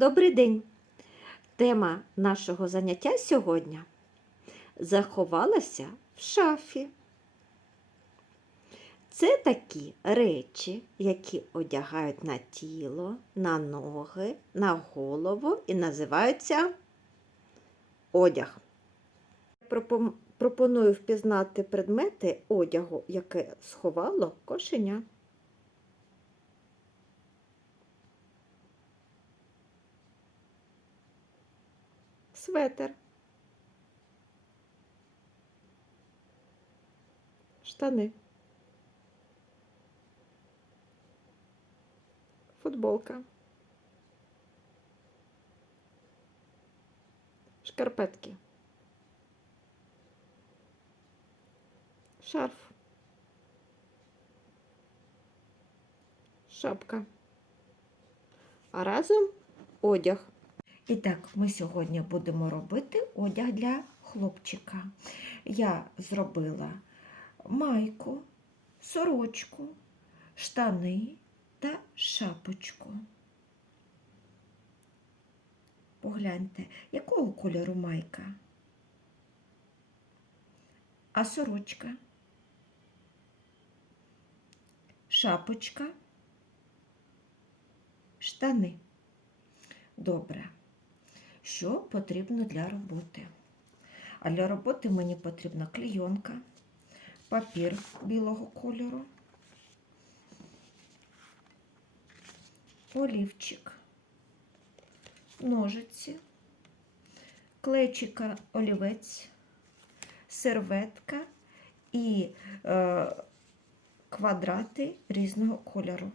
Добрий день! Тема нашого заняття сьогодні заховалася в шафі. Це такі речі, які одягають на тіло, на ноги, на голову і називаються одяг. Пропон- Пропоную впізнати предмети одягу, яке сховало кошеня. Светер. Штани. Футболка. Шкарпетки. Шарф. Шапка. А разом одяг. І так, ми сьогодні будемо робити одяг для хлопчика. Я зробила майку, сорочку, штани та шапочку. Погляньте, якого кольору майка? А сорочка? Шапочка? Штани. Добре. Що потрібно для роботи? А для роботи мені потрібна клейонка, папір білого кольору, олівчик, ножиці, клейчика олівець, серветка і е, квадрати різного кольору,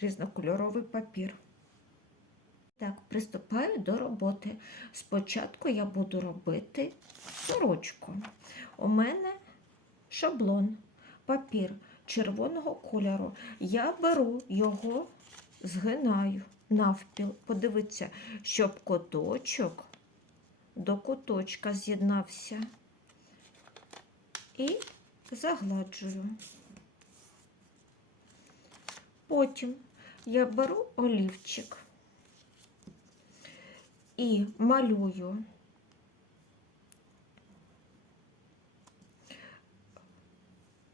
різнокольоровий папір. Так, приступаю до роботи. Спочатку я буду робити сорочку. У мене шаблон, папір червоного кольору. Я беру його, згинаю навпіл. Подивіться, щоб куточок до куточка з'єднався. І загладжую. Потім я беру олівчик і малюю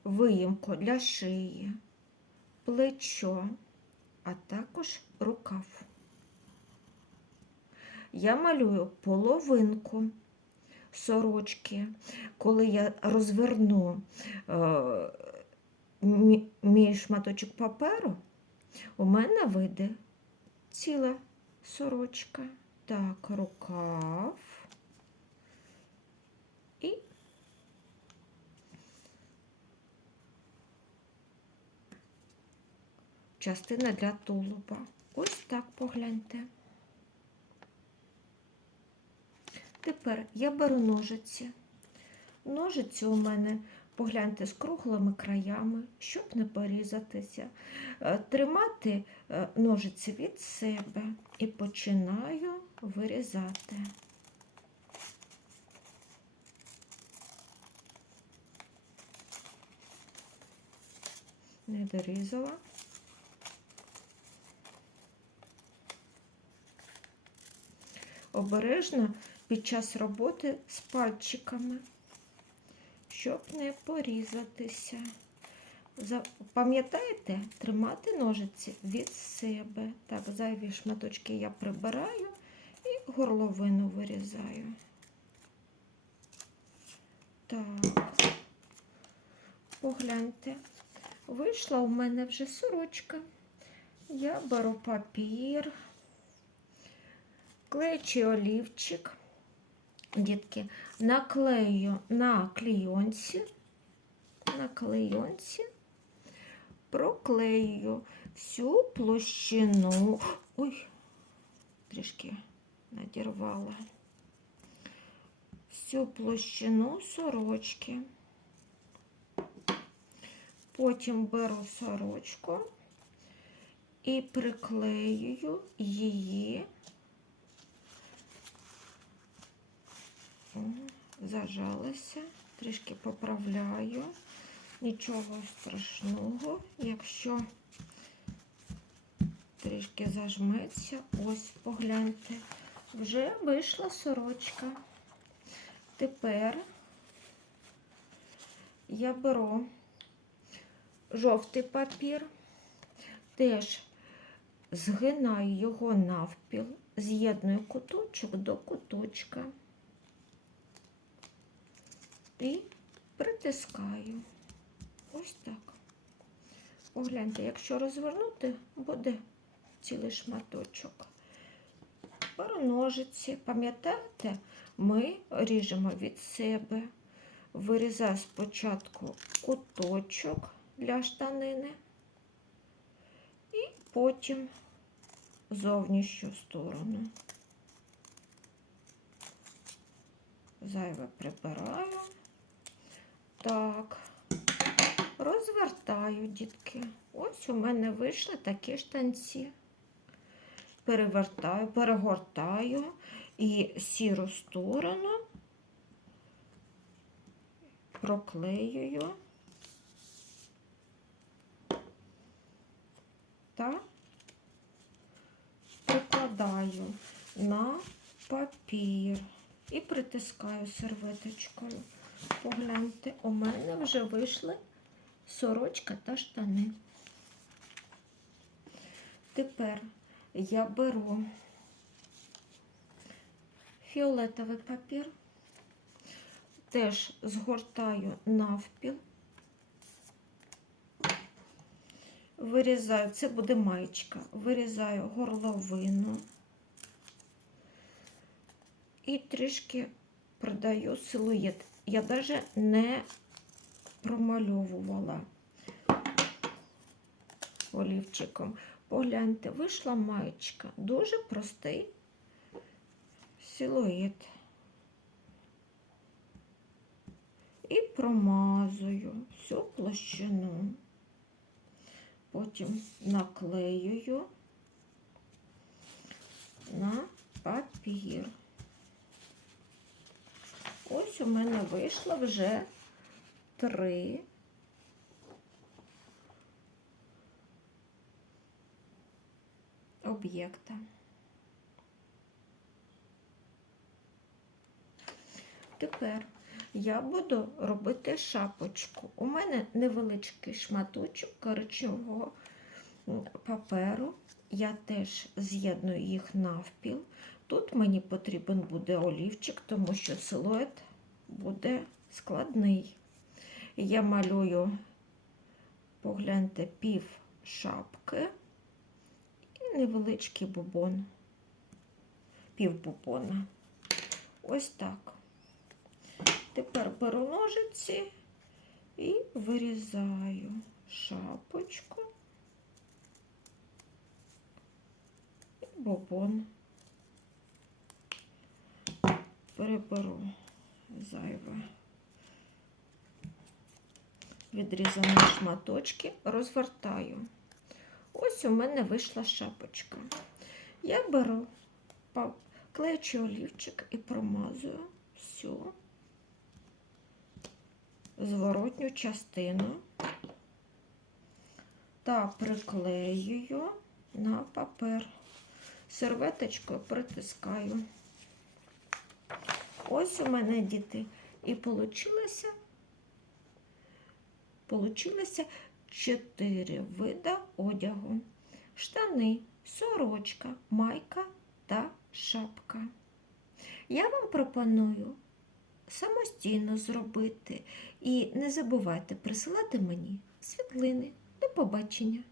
виїмку для шиї, плечо, а також рукав. Я малюю половинку сорочки, коли я розверну е, мій шматочок паперу, у мене вийде ціла сорочка. Так, рукав і частина для тулуба. Ось так погляньте. Тепер я беру ножиці. Ножиці у мене, погляньте, з круглими краями, щоб не порізатися. Е, Тримати е, ножиці від себе і починаю вирізати. Не дорізала. Обережно під час роботи з пальчиками, щоб не порізатися. Пам'ятаєте, тримати ножиці від себе. Так, зайві шматочки я прибираю горловину вирізаю. Так, погляньте, вийшла у мене вже сорочка. Я беру папір, клеючий олівчик. Дітки, наклею на клейонці, на клейонці проклею всю площину. Ой, трішки надірвала. Всю площину сорочки. Потім беру сорочку і приклеюю її. Зажалася, трішки поправляю. Нічого страшного, якщо трішки зажметься. Ось, погляньте. Вже вийшла сорочка. Тепер я беру жовтий папір, теж згинаю його навпіл, з'єдную куточок до куточка і притискаю. Ось так. Погляньте, якщо розвернути, буде цілий шматочок. Беру ножиці, пам'ятаєте, ми ріжемо від себе. Вирізаю спочатку куточок для штанини і потім зовнішню сторону. Зайве прибираю. Так, розвертаю, дітки. Ось у мене вийшли такі штанці. Перевертаю, перегортаю і сіру сторону проклеюю та прикладаю на папір і притискаю серветочкою. Погляньте, у мене вже вийшли сорочка та штани. Тепер я беру фіолетовий папір, теж згортаю навпіл, вирізаю, це буде маєчка, вирізаю горловину і трішки придаю силует. Я навіть не промальовувала олівчиком. Погляньте, вийшла маєчка. Дуже простий силует. І промазую всю площину. Потім наклеюю на папір. Ось у мене вийшло вже три об'єкта. Тепер я буду робити шапочку. У мене невеличкий шматочок коричневого паперу. Я теж з'єдную їх навпіл. Тут мені потрібен буде олівчик, тому що силует буде складний. Я малюю, погляньте, пів шапки невеличкий бубон, пів бубона. Ось так. Тепер беру ножиці і вирізаю шапочку і бобон. Переберу зайве. Відрізані шматочки, розвертаю. Ось у мене вийшла шапочка. Я беру клеючий олівчик і промазую всю зворотню частину та приклею на папер. Серветочкою притискаю. Ось у мене діти і получилося. Получилася Чотири види одягу: штани, сорочка, майка та шапка. Я вам пропоную самостійно зробити і не забувайте присилати мені світлини. До побачення!